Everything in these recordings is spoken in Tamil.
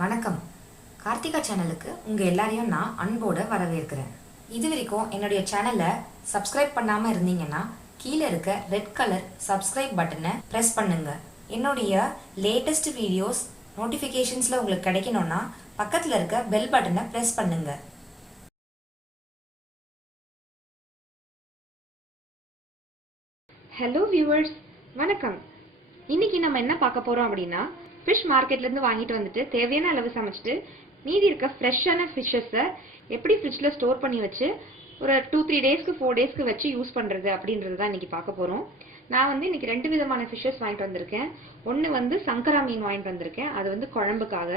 வணக்கம். கார்த்திகா சேனலுக்கு உங்கள் எல்லாரையும் நான் அன்போடு வரவேற்கிறேன். இது வரைக்கும் என்னுடைய சேனலை சப்ஸ்கிரைப் பண்ணாமல் இருந்தீங்கன்னா கீழே இருக்க ரெட் கலர் சப்ஸ்கிரைப் பட்டனை ப்ரெஸ் பண்ணுங்க. என்னுடைய லேட்டஸ்ட் வீடியோஸ் நோட்டிஃபிகேஷன்ஸில் உங்களுக்கு கிடைக்கணும்னா பக்கத்தில் இருக்க பெல் பட்டனை ப்ரெஸ் பண்ணுங்க. ஹலோ வியூவர்ஸ், வணக்கம். இன்னைக்கு நம்ம என்ன பார்க்க போறோம் அப்படின்னா, ஃபிஷ் மார்க்கெட்ல இருந்து வாங்கிட்டு வந்துட்டு தேவையான அளவு சமைச்சிட்டு மீதி இருக்க ஃப்ரெஷ்ஷான ஃபிஷ்ஷஸை எப்படி ஃப்ரிட்ஜில் ஸ்டோர் பண்ணி வச்சு ஒரு 2-3 டேஸ்க்கு 4 டேஸ்க்கு வச்சு யூஸ் பண்ணுறது அப்படின்றது தான் இன்னைக்கு பார்க்க போகிறோம். நான் வந்து இன்னைக்கு 2 விதமான ஃபிஷ்ஷஸ் வாங்கிட்டு வந்திருக்கேன். ஒன்று வந்து சங்கரா மீன் வாங்கிட்டு வந்திருக்கேன், அது வந்து குழம்புக்காக.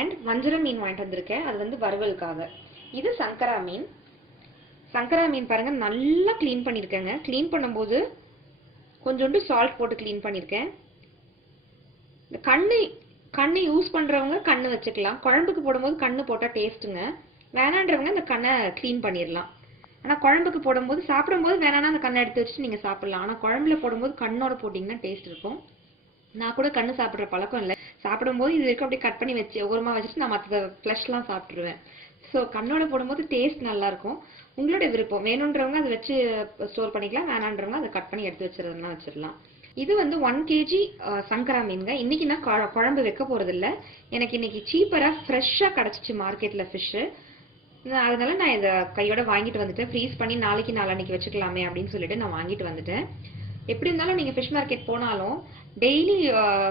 அண்ட் வஞ்சர மீன் வாங்கிட்டு வந்திருக்கேன், அது வந்து வறுவலுக்காக. இது சங்கரா மீன். சங்கரா மீன் பாருங்க, நல்லா க்ளீன் பண்ணியிருக்கேங்க. க்ளீன் பண்ணும்போது கொஞ்சோண்டு சால்ட் போட்டு க்ளீன் பண்ணியிருக்கேன். இந்த கண்ணு யூஸ் பண்ணுறவங்க கண்ணு வச்சுக்கலாம். குழம்புக்கு போடும்போது கண்ணு போட்டால் டேஸ்ட்டுங்க. வேணான்றவங்க இந்த கண்ணை க்ளீன் பண்ணிடலாம். ஆனால் குழம்புக்கு போடும்போது சாப்பிடும்போது வேணான்னா அந்த கண்ணை எடுத்து வச்சுட்டு நீங்கள் சாப்பிட்லாம். ஆனால் குழம்புல போடும்போது கண்ணோட போட்டிங்கன்னா டேஸ்ட் இருக்கும். நான் கூட கண்ணு சாப்பிட்ற பழக்கம் இல்லை. சாப்பிடும்போது இது வரைக்கும் அப்படியே கட் பண்ணி வச்சு ஓரமாக வச்சுட்டு நான் மற்ற ஃப்ளஷ்லாம் சாப்பிட்ருவேன். ஸோ கண்ணோட போடும்போது டேஸ்ட் நல்லாயிருக்கும். உங்களோட விருப்பம். வேணுன்றவங்க அதை வச்சு ஸ்டோர் பண்ணிக்கலாம், வேணான்றவங்க அதை கட் பண்ணி எடுத்து வச்சுருந்தா வச்சிடலாம். இது வந்து 1 kg சங்கரா மீனுங்க. இன்னைக்கு நான் குழம்பு வைக்க போறது இல்லை. எனக்கு இன்னைக்கு சீப்பராக ஃப்ரெஷ்ஷாக கிடச்சிச்சு மார்க்கெட்டில் ஃபிஷ்ஷு. அதனால நான் இதை கையோட வாங்கிட்டு வந்துட்டேன். ஃப்ரீஸ் பண்ணி நாளைக்கு வச்சுக்கலாமே அப்படின்னு சொல்லிட்டு நான் வாங்கிட்டு வந்துட்டேன். எப்படி இருந்தாலும் நீங்கள் ஃபிஷ் மார்க்கெட் போனாலும் டெய்லி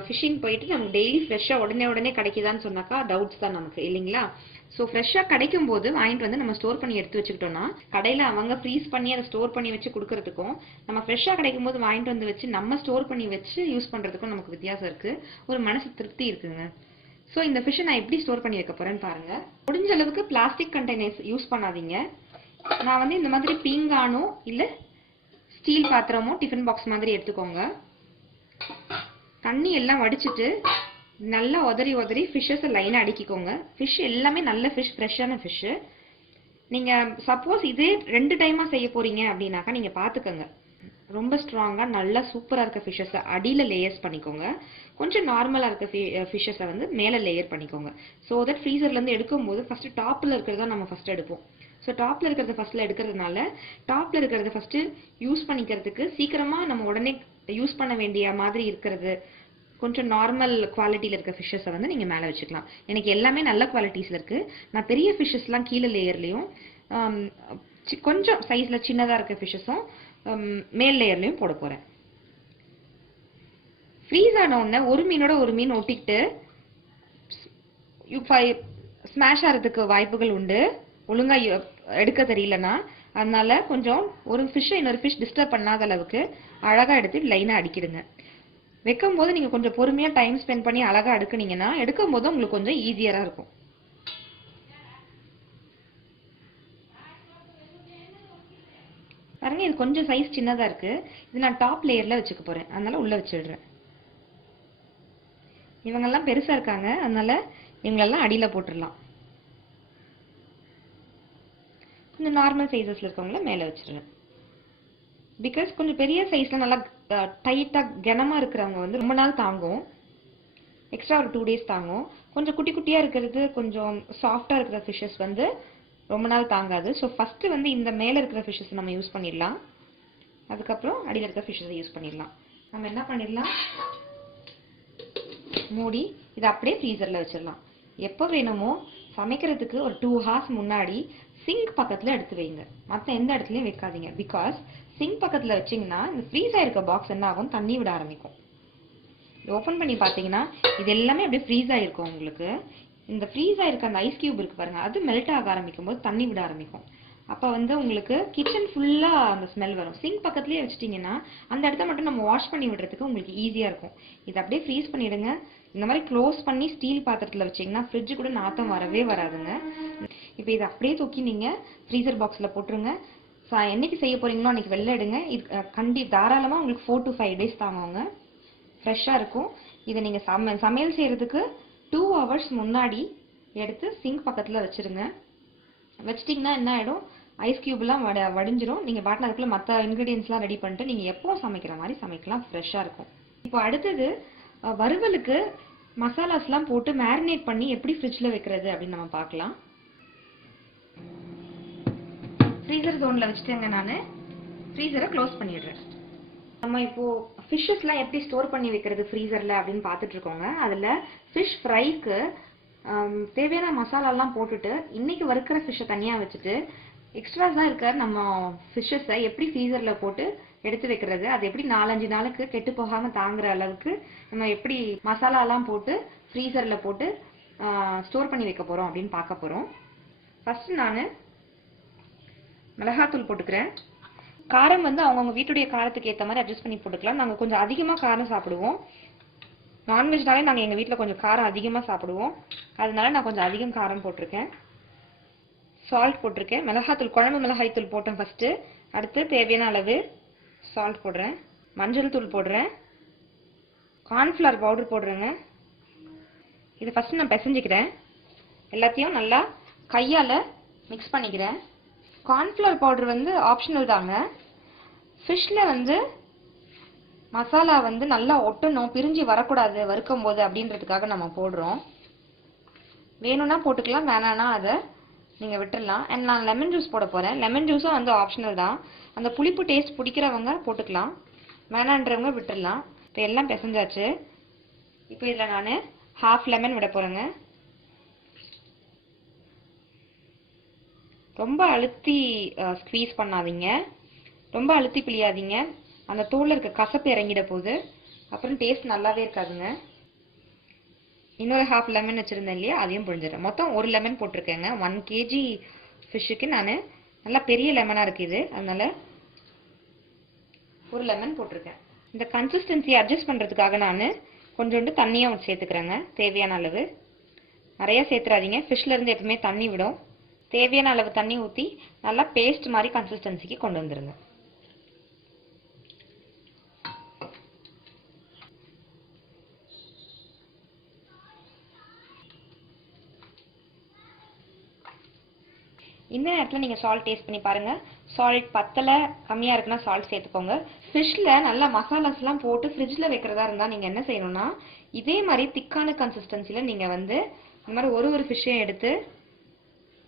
ஃபிஷிங் போயிட்டு நமக்கு டெய்லி ஃப்ரெஷ்ஷாக உடனே கிடைக்குதான்னு சொன்னாக்கா டவுட்ஸ் தான் நமக்கு, இல்லைங்களா? ஸோ ஃப்ரெஷ்ஷாக கிடைக்கும் போது வாங்கிட்டு வந்து நம்ம ஸ்டோர் பண்ணி எடுத்து வச்சுக்கிட்டோம்னா கடையில் அவங்க ஃப்ரீஸ் பண்ணி அதை ஸ்டோர் பண்ணி வச்சு கொடுக்கறதுக்கும் நம்ம ஃப்ரெஷ்ஷாக கிடைக்கும் போது வாங்கிட்டு வந்து வச்சு நம்ம ஸ்டோர் பண்ணி வச்சு யூஸ் பண்ணுறதுக்கும் நமக்கு வித்தியாசம் இருக்குது. ஒரு மனசு திருப்தி இருக்குங்க. ஸோ இந்த ஃபிஷ்ஷை நான் எப்படி ஸ்டோர் பண்ணி வைக்க போகிறேன்னு பாருங்கள். முடிஞ்ச அளவுக்கு பிளாஸ்டிக் கண்டெய்னர்ஸ் யூஸ் பண்ணாதீங்க. நான் வந்து இந்த மாதிரி பீங்கானோ இல்லை ஸ்டீல் பாத்திரமோ டிஃபன் பாக்ஸ் மாதிரி எடுத்துக்கோங்க. தண்ணி எல்லாம் வடிச்சிட்டு நல்லா உதறி ஃபிஷ்ஷஸை லைனாக அடுக்கிக்கோங்க. ஃபிஷ் எல்லாமே நல்ல ஃபிஷ், ஃப்ரெஷ்ஷான ஃபிஷ்ஷு. நீங்கள் சப்போஸ் இதே 2 டைமாக செய்ய போகிறீங்க அப்படின்னாக்கா நீங்கள் பார்த்துக்கோங்க. ரொம்ப ஸ்ட்ராங்காக நல்லா சூப்பராக இருக்க ஃபிஷ்ஷஸை அடியில் லேயர்ஸ் பண்ணிக்கோங்க. கொஞ்சம் நார்மலாக இருக்க ஃபிஷ்ஷஸை வந்து மேலே லேயர் பண்ணிக்கோங்க. ஸோ தட் ஃப்ரீசர்லேருந்து எடுக்கும்போது ஃபஸ்ட்டு டாப்பில் இருக்கிறத நம்ம ஃபஸ்ட்டு எடுப்போம். ஸோ டாப்பில் இருக்கிறத ஃபஸ்ட்டில் எடுக்கிறதுனால டாப்பில் இருக்கிறத ஃபஸ்ட்டு யூஸ் பண்ணிக்கிறதுக்கு சீக்கிரமாக நம்ம உடனே யூஸ் பண்ண வேண்டிய மாதிரி இருக்கிறது கொஞ்சம் நார்மல் குவாலிட்டியில் இருக்க ஃபிஷ்ஷஸை வந்து நீங்கள் மேலே வச்சுக்கலாம். எனக்கு எல்லாமே நல்ல குவாலிட்டிஸில் இருக்குது. நான் பெரிய ஃபிஷ்ஷஸ்லாம் கீழே லேயர்லேயும் கொஞ்சம் சைஸில் சின்னதாக இருக்க ஃபிஷ்ஷஸும் மேல் லேயர்லேயும் போட போகிறேன். ஃப்ரீஸ் ஆனவுடனே ஒரு மீனோட ஒரு மீன் ஒட்டிக்கிட்டு ஸ்மாஷ் ஆகிறதுக்கு வாய்ப்புகள் உண்டு, ஒழுங்காக எடுக்க தெரியலன்னா. அதனால கொஞ்சம் ஒரு ஃபிஷ்ஷை இன்னொரு ஃபிஷ் டிஸ்டர்ப் பண்ணாத அளவுக்கு அழகாக எடுத்து லைனாக அடிக்கிடுங்க. வைக்கும் போது நீங்கள் கொஞ்சம் பொறுமையாக டைம் ஸ்பெண்ட் பண்ணி அழகாக அடுக்குனீங்கன்னா எடுக்கும் போது உங்களுக்கு கொஞ்சம் ஈஸியராக இருக்கும். பாருங்க, இது கொஞ்சம் சைஸ் சின்னதாக இருக்குது. இது நான் டாப் லேயரில் வச்சுக்க போகிறேன், அதனால உள்ளே வச்சிடுறேன். இவங்கெல்லாம் பெருசாக இருக்காங்க, அதனால இவங்களெல்லாம் அடியில் போட்டுடலாம். கொஞ்சம் நார்மல் சைஸஸில் இருக்கவங்கள மேலே வச்சிடுறேன். பிகாஸ் கொஞ்சம் பெரிய சைஸில் நல்லா டைட்டாக கனமாக இருக்கிறவங்க வந்து ரொம்ப நாள் தாங்கும், எக்ஸ்ட்ரா ஒரு 2 டேஸ் தாங்கும். கொஞ்சம் குட்டி குட்டியாக இருக்கிறது, கொஞ்சம் சாஃப்டாக இருக்கிற ஃபிஷ்ஷஸ் வந்து ரொம்ப நாள் தாங்காது. ஸோ ஃபஸ்ட்டு வந்து இந்த மேலே இருக்கிற ஃபிஷ்ஷஸ் நம்ம யூஸ் பண்ணிடலாம். அதுக்கப்புறம் அடியில் இருக்கிற ஃபிஷ்ஷஸை யூஸ் பண்ணிடலாம். நம்ம என்ன பண்ணிடலாம், மூடி இதை அப்படியே ஃப்ரீசரில் வச்சிடலாம். எப்போ வேணுமோ சமைக்கிறதுக்கு ஒரு 2 hours முன்னாடி சிங்க் பக்கத்தில் எடுத்து வைங்க. மற்ற எந்த இடத்துலையும் வைக்காதீங்க. பிகாஸ் சிங்க் பக்கத்தில் வச்சிங்கன்னா இந்த ஃப்ரீஸ் ஆகிருக்க பாக்ஸ் என்ன ஆகும், தண்ணி விட ஆரம்பிக்கும். ஓப்பன் பண்ணி பார்த்தீங்கன்னா இது எல்லாமே அப்படியே ஃப்ரீஸ் ஆகிருக்கும். உங்களுக்கு இந்த ஃப்ரீஸ் ஆகிருக்க அந்த ஐஸ் கியூப் இருக்குது பாருங்கள், அது மெல்ட் ஆக ஆரம்பிக்கும் போது தண்ணி விட ஆரம்பிக்கும். அப்போ வந்து உங்களுக்கு கிச்சன் ஃபுல்லாக அந்த ஸ்மெல் வரும். சிங்க் பக்கத்துலேயே வச்சிட்டிங்கன்னா அந்த இடத்த மட்டும் நம்ம வாஷ் பண்ணி விடுறதுக்கு உங்களுக்கு ஈஸியாக இருக்கும். இதை அப்படியே ஃப்ரீஸ் பண்ணிவிடுங்க. இந்த மாதிரி க்ளோஸ் பண்ணி ஸ்டீல் பாத்திரத்தில் வச்சிங்கன்னா ஃப்ரிட்ஜு கூட நாத்தம் வரவே வராதுங்க. இப்போ இதை அப்படியே தூக்கி நீங்கள் ஃப்ரீசர் பாக்ஸில் போட்டுருங்க. என்னைக்கு செய்ய போகிறீங்களோ அன்றைக்கி வெளில எடுங்க. இது தாராளமாக உங்களுக்கு 4 to 5 days தாங்குவாங்க. ஃப்ரெஷ்ஷாக இருக்கும். இதை நீங்கள் சமையல் செய்கிறதுக்கு 2 hours முன்னாடி எடுத்து சிங்க் பக்கத்தில் வச்சுருங்க. வச்சிட்டிங்கன்னா என்ன ஆகிடும், ஐஸ் கியூப்லாம் வடிஞ்சிரும். நீங்கள் பாட்டில் அதுக்குள்ளே மற்ற இன்க்ரீடியன்ஸ்லாம் ரெடி பண்ணிட்டு நீங்கள் எப்போ சமைக்கிற மாதிரி சமைக்கலாம். ஃப்ரெஷ்ஷாக இருக்கும். இப்போ அடுத்தது வறுவலுக்கு மசாலாஸ்லாம் போட்டு மேரினேட் பண்ணி எப்படி ஃப்ரிட்ஜில் வைக்கிறது அப்படின்னு நம்ம பார்க்கலாம். ஃப்ரீசர் ஜோனில் வச்சுட்டேங்க. நான் ஃப்ரீசரை க்ளோஸ் பண்ணிடுறேன். நம்ம இப்போ ஃபிஷ்ஷஸ்லாம் எப்படி ஸ்டோர் பண்ணி வைக்கிறது ஃப்ரீசரில் அப்படின்னு பார்த்துட்டு இருக்கோங்க. அதில் ஃபிஷ் ஃப்ரைக்கு தேவையான மசாலாலாம் போட்டுட்டு இன்னைக்கு வறுக்கிற ஃபிஷ்ஷை தனியாக வச்சுட்டு எக்ஸ்ட்ராஸாக இருக்கிற நம்ம ஃபிஷ்ஷஸை எப்படி ஃப்ரீசரில் போட்டு எடுத்து வைக்கிறது, அது எப்படி 4-5 நாளுக்கு கெட்டு போகாமல் தாங்குற அளவுக்கு நம்ம எப்படி மசாலாலாம் போட்டு ஃப்ரீசரில் போட்டு ஸ்டோர் பண்ணி வைக்க போகிறோம் அப்படின்னு பார்க்க போகிறோம். ஃபஸ்ட்டு நான் மிளகாத்தூள் போட்டுக்கிறேன். காரம் வந்து அவங்கவுங்க வீட்டுடைய காரத்துக்கு ஏற்ற மாதிரி அட்ஜஸ்ட் பண்ணி போட்டுக்கலாம். நாங்கள் கொஞ்சம் அதிகமாக காரம் சாப்பிடுவோம். நான்வெஜ்னாலே நாங்கள் எங்கள் வீட்டில் கொஞ்சம் காரம் அதிகமாக சாப்பிடுவோம். அதனால நான் கொஞ்சம் அதிகம் காரம் போட்டிருக்கேன். சால்ட் போட்டிருக்கேன். மிளகாத்தூள், குழம்பு மிளகாய் தூள் போட்டேன் ஃபஸ்ட்டு. அடுத்து தேவையான அளவு சால்ட் போடுறேன். மஞ்சள் தூள் போடுறேன். கார்ன்ஃப்ளவர் பவுடர் போடுறேங்க. இதை ஃபஸ்ட்டு நான் பிசைஞ்சிக்கிறேன். எல்லாத்தையும் நல்லா கையால் மிக்ஸ் பண்ணிக்கிறேன். கார்ன்ஃப்ளவர் பவுடர் வந்து ஆப்ஷனல் தாங்க. ஃபிஷ்ஷில் வந்து மசாலா வந்து நல்லா ஒட்டணும், பிரிஞ்சு வரக்கூடாது வறுக்கும் போது அப்படின்றதுக்காக நம்ம போடுறோம். வேணும்னா போட்டுக்கலாம், வேணான்னா அதை நீங்கள் விட்டுடலாம். அண்ட் நான் லெமன் ஜூஸ் போட போகிறேன். லெமன் ஜூஸும் வந்து ஆப்ஷனல் தான். அந்த புளிப்பு டேஸ்ட் பிடிக்கிறவங்க போட்டுக்கலாம், வேணான்றவங்க விட்டுடலாம். இப்போ எல்லாம் பிசைஞ்சாச்சு. இப்போ இதில் நான் ½ லெமன் விட போகிறேங்க. ரொம்ப அழுத்தி ஸ்க்வீஸ் பண்ணாதீங்க, ரொம்ப அழுத்தி பிழியாதீங்க. அந்த தோலில் இருக்க கசப்பு இறங்கிட போகுது, அப்புறம் டேஸ்ட் நல்லாவே இருக்காதுங்க. இன்னொரு ½ லெமன் வச்சுருந்தேன் இல்லையா, அதையும் புழிஞ்சிடறேன். மொத்தம் 1 லெமன் போட்டிருக்கேங்க. 1 kg ஃபிஷ்ஷுக்கு நான் நல்லா பெரிய லெமனாக இருக்குது, அதனால 1 லெமன் போட்டிருக்கேன். இந்த கன்சிஸ்டன்சியை அட்ஜஸ்ட் பண்ணுறதுக்காக நான் கொஞ்சோண்டு தண்ணியாக சேர்த்துக்கிறேங்க. தேவையான அளவு, நிறையா சேர்த்துறாதீங்க. ஃபிஷ்லேருந்து எப்பவுமே தண்ணி விடும். தேவையான அளவு தண்ணி ஊற்றி நல்லா பேஸ்ட் மாதிரி கன்சிஸ்டன்சிக்கு கொண்டு வந்துடுங்க. இந்த நேரத்தில் நீங்கள் சால்ட் டேஸ்ட் பண்ணி பாருங்கள். சால்ட் பத்தலை, கம்மியாக இருக்குன்னா சால்ட் சேர்த்துக்கோங்க. ஃபிஷ்ஷில் நல்லா மசாலாஸ்லாம் போட்டு ஃப்ரிட்ஜில் வைக்கிறதா இருந்தால் நீங்கள் என்ன செய்யணும்னா, இதே மாதிரி திக்கான கன்சிஸ்டன்சியில் நீங்கள் வந்து இந்த மாதிரி ஒரு ஃபிஷ்ஷையும் எடுத்து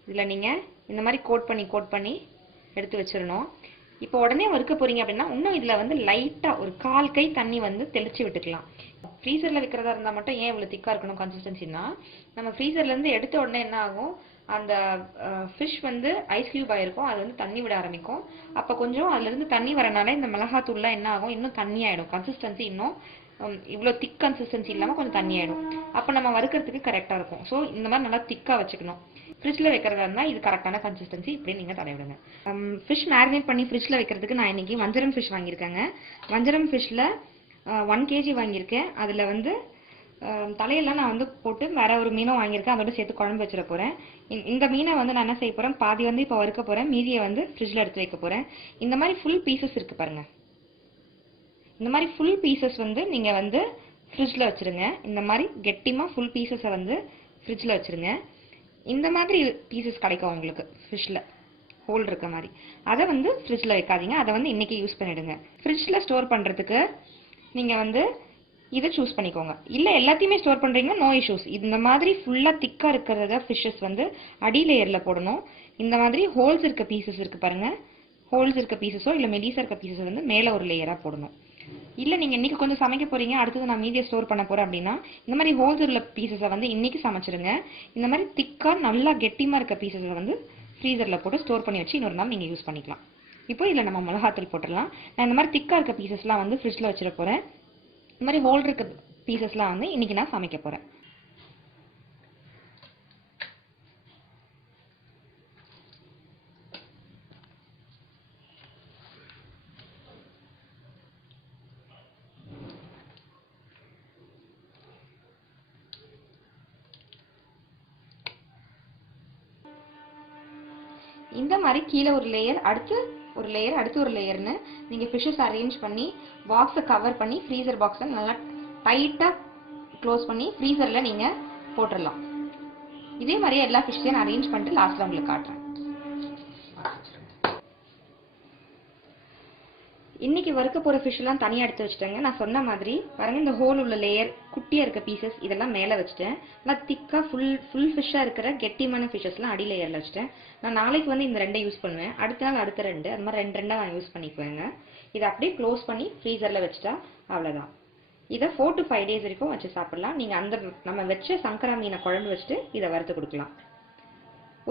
இதில் நீங்கள் இந்த மாதிரி கோட் பண்ணி எடுத்து வச்சிடணும். இப்போ உடனே வறுக்க போகிறீங்க அப்படின்னா இன்னும் இதில் வந்து லைட்டாக ஒரு 1/4 கை தண்ணி வந்து தெளித்து விட்டுக்கலாம். ஃப்ரீசரில் வைக்கிறதா இருந்தால் மட்டும் ஏன் இவ்வளோ திக்காக இருக்கணும் கன்சிஸ்டன்சின்னா, நம்ம ஃப்ரீசர்லேருந்து எடுத்த உடனே என்ன ஆகும், அந்த ஃபிஷ் வந்து ஐஸ் க்யூப் ஆகிருக்கும், அது வந்து தண்ணி விட ஆரம்பிக்கும். அப்போ கொஞ்சம் அதுலேருந்து தண்ணி வரனால இந்த மிளகாத்தூள்லாம் என்ன ஆகும், இன்னும் தண்ணி ஆகிடும். கன்சிஸ்டன்சி இன்னும் இவ்வளோ திக் கன்சிஸ்டன்சி இல்லாமல் கொஞ்சம் தண்ணி ஆகிடும். அப்போ நம்ம வறுக்கிறதுக்கு கரெக்டாக இருக்கும். ஸோ இந்த மாதிரி நல்லா திக்காக வச்சுக்கணும். ஃப்ரிட்ஜில் வைக்கிறதா இருந்தால் இது கரெக்டான கன்சிஸ்டன்சி, இப்படி நீங்கள் தடவிடுங்க. ஃபிஷ் மேரினேட் பண்ணி ஃப்ரிட்ஜில் வைக்கிறதுக்கு நான் இன்றைக்கி வஞ்சரம் ஃபிஷ் வாங்கியிருக்கேங்க. வஞ்சரம் ஃபிஷ்ஷில் 1 kg வாங்கியிருக்கேன். அதில் வந்து தலையெல்லாம் நான் வந்து போட்டு வேற ஒரு மீனும் வாங்கியிருக்கேன், அதோட சேர்த்து குழம்பு வச்சிட போகிறேன். இந்த மீனை வந்து நான் என்ன செய்ய போகிறேன், பாதி வந்து இப்போ வறுக்க போகிறேன், மீதியை வந்து ஃப்ரிட்ஜில் எடுத்து வைக்க போகிறேன். இந்த மாதிரி ஃபுல் பீசஸ் இருக்குது பாருங்கள். இந்த மாதிரி ஃபுல் பீசஸ் வந்து நீங்கள் வந்து ஃப்ரிட்ஜில் வச்சுருங்க. இந்த மாதிரி கெட்டிமாக ஃபுல் பீசஸை வந்து ஃப்ரிட்ஜில் வச்சுருங்க. இந்த மாதிரி பீசஸ் கிடைக்கும் உங்களுக்கு ஃபிஷ்ஷில் ஹோல் இருக்க மாதிரி. அதை வந்து ஃப்ரிட்ஜில் வைக்காதீங்க, அதை வந்து இன்றைக்கி யூஸ் பண்ணிவிடுங்க. ஃப்ரிட்ஜில் ஸ்டோர் பண்ணுறதுக்கு நீங்கள் வந்து இதை சூஸ் பண்ணிக்கோங்க. இல்லை எல்லாத்தையுமே ஸ்டோர் பண்ணுறீங்கன்னா நோ இஷ்யூஸ். இந்த மாதிரி ஃபுல்லாக திக்காக இருக்கிறத ஃபிஷ்ஷஸ் வந்து அடி லேயரில் போடணும். இந்த மாதிரி ஹோல்ஸ் இருக்க பீசஸ் இருக்குது பாருங்கள், ஹோல்ஸ் இருக்க பீசஸோ இல்லை மெலிசா இருக்க பீசஸ் வந்து மேலே ஒரு லேயராக போடணும். இல்லை நீங்கள் இன்றைக்கி கொஞ்சம் சமைக்க போகிறீங்க, அடுத்தது நான் மீதியை ஸ்டோர் பண்ண போகிறேன் அப்படின்னா இந்த மாதிரி ஹோல்ஸ் உள்ள பீசஸை வந்து இன்றைக்கி சமைச்சிருங்க. இந்த மாதிரி திக்காக நல்லா கெட்டிமாக இருக்க பீசஸை வந்து ஃப்ரீசரில் போட்டு ஸ்டோர் பண்ணி வச்சு இன்னொரு நாள் நீங்கள் யூஸ் பண்ணிக்கலாம். இப்போ இதில் நம்ம மிளகாத்தூள் போட்டுடலாம். நான் இந்த மாதிரி திக்காக இருக்க பீசஸ்லாம் வந்து ஃப்ரிட்ஜில் வச்சிட போகிறேன். இந்த மாதிரி ஹோல் இருக்க பீசஸ்லாம் வந்து இன்றைக்கி நான் சமைக்க போகிறேன். இந்த மாதிரி கீழே ஒரு லேயர், அடுத்து ஒரு லேயர், அடுத்து ஒரு லேயர்னு நீங்கள் ஃபிஷ்ஷஸ் அரேஞ்ச் பண்ணி பாக்ஸை கவர் பண்ணி ஃப்ரீசர் பாக்ஸை நல்லா டைட்டாக க்ளோஸ் பண்ணி ஃப்ரீசரில் நீங்கள் போட்டுடலாம். இதே மாதிரியே எல்லா ஃபிஷ்ஷையும் நான் அரேஞ்ச் பண்ணிட்டு லாஸ்ட்டில் உங்களுக்கு காட்டுறேன். இன்னைக்கு வறுக்க போகிற ஃபிஷ்ஷெல்லாம் தனியாக எடுத்து வச்சுட்டேங்க. நான் சொன்ன மாதிரி பாருங்கள், இந்த ஹோல் உள்ள லேயர், குட்டியாக இருக்க பீசஸ் இதெல்லாம் மேலே வச்சுட்டேன். நான் திக்காக ஃபுல் ஃபிஷ்ஷாக இருக்கிற கெட்டிமான ஃபிஷ்ஷஸ்லாம் அடி லேயரில் வச்சுட்டேன். நான் நாளைக்கு வந்து இந்த ரெண்டை யூஸ் பண்ணுவேன், அடுத்த நாள் அடுத்த ரெண்டு, அது மாதிரி ரெண்டாக நான் யூஸ் பண்ணிக்குவேங்க. இதை அப்படியே க்ளோஸ் பண்ணி ஃப்ரீசரில் வச்சுட்டா அவ்வளோதான். இதை 4 to 5 days வரைக்கும் வச்சு சாப்பிட்லாம். நீங்கள் அந்த நம்ம வச்ச சங்கரா மீனை குழம்பு வச்சுட்டு இதை வறுத்து கொடுக்கலாம்.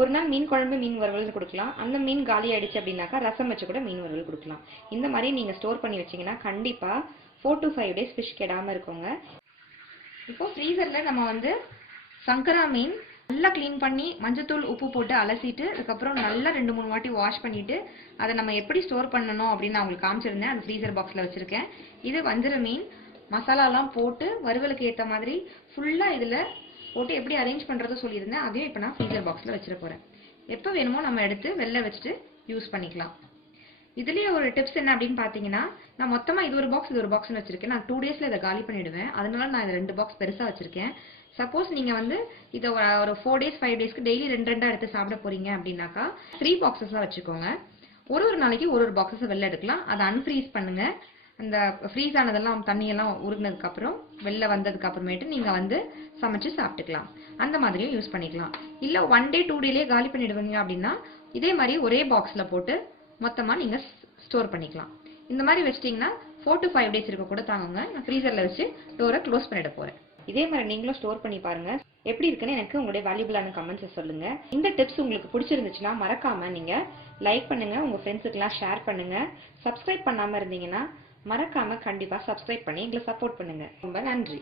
ஒரு நாள் மீன் குழம்பு, மீன் வறுவல் கொடுக்கலாம். அந்த மீன் காலி ஆயிடுச்சு அப்படின்னாக்கா ரசம் வச்சு கூட மீன் வறுவல் கொடுக்கலாம். இந்த மாதிரி நீங்கள் ஸ்டோர் பண்ணி வச்சிங்கன்னா கண்டிப்பாக 4 to 5 days ஃபிஷ் கெடாமல் இருக்குங்க. இப்போ ஃப்ரீசரில் நம்ம வந்து சங்கரா மீன் நல்லா க்ளீன் பண்ணி மஞ்சத்தூள் உப்பு போட்டு அலசிட்டு அதுக்கப்புறம் நல்லா 2-3 வாட்டி வாஷ் பண்ணிவிட்டு அதை நம்ம எப்படி ஸ்டோர் பண்ணணும் அப்படின்னு நான் உங்களுக்கு காமிச்சிருந்தேன். அது ஃப்ரீசர் பாக்ஸில் வச்சுருக்கேன். இது வஞ்சிர மீன் மசாலாலாம் போட்டு வறுவலுக்கு ஏற்ற மாதிரி ஃபுல்லாக இதில் போட்டு எப்படி அரேஞ்ச் பண்ணுறதோ சொல்லியிருந்தேன். அதையும் இப்போ நான் ஃப்ரீசர் பாக்ஸில் வச்சிட போகிறேன். எப்போ வேணுமோ நம்ம எடுத்து வெளில வச்சுட்டு யூஸ் பண்ணிக்கலாம். இதுலேயே ஒரு டிப்ஸ் என்ன அப்படின்னு பார்த்தீங்கன்னா, நான் மொத்தமாக இது ஒரு பாக்ஸ்னு வச்சுருக்கேன். நான் 2 daysல இதை காலி பண்ணிவிடுவேன். அதனால நான் இதை 2 பாக்ஸ் பெருசாக வச்சுருக்கேன். சப்போஸ் நீங்கள் வந்து இதை ஒரு 4 days 5 daysக்கு டெய்லி 2 எடுத்து சாப்பிட போகிறீங்க அப்படின்னாக்கா 3 boxesலாம் வச்சுக்கோங்க. ஒரு நாளைக்கு ஒரு பாக்ஸஸை வெளில எடுக்கலாம். அதை அன்ஃப்ரீஸ் பண்ணுங்கள். அந்த ஃப்ரீஸ் ஆனதெல்லாம் தண்ணியெல்லாம் உருகினதுக்கப்புறம் வெளில வந்ததுக்கு அப்புறமேட்டு நீங்கள் வந்து சமைச்சு சாப்பிட்டுக்கலாம். அந்த மாதிரியும் யூஸ் பண்ணிக்கலாம். இல்லை 1 day 2 dayலேயே காலி பண்ணிடுவீங்க அப்படின்னா இதே மாதிரி ஒரே பாக்ஸில் போட்டு மொத்தமாக நீங்கள் ஸ்டோர் பண்ணிக்கலாம். இந்த மாதிரி வச்சிட்டிங்கன்னா 4 to 5 days இருக்க கூட தாங்குங்க. நான் ஃப்ரீசரில் வச்சு டோரை க்ளோஸ் பண்ணிட போகிறேன். இதே மாதிரி நீங்களும் ஸ்டோர் பண்ணி பாருங்கள். எப்படி இருக்குன்னு எனக்கு உங்களுடைய வேல்யூபிளான கமெண்ட்ஸை சொல்லுங்கள். இந்த டிப்ஸ் உங்களுக்கு பிடிச்சிருந்துச்சுன்னா மறக்காமல் நீங்கள் லைக் பண்ணுங்கள், உங்கள் ஃப்ரெண்ட்ஸுக்கெல்லாம் ஷேர் பண்ணுங்கள். சப்ஸ்கிரைப் பண்ணாமல் இருந்தீங்கன்னா மறக்காமல் கண்டிப்பாக சப்ஸ்கிரைப் பண்ணி எங்களை சப்போர்ட் பண்ணுங்கள். ரொம்ப நன்றி.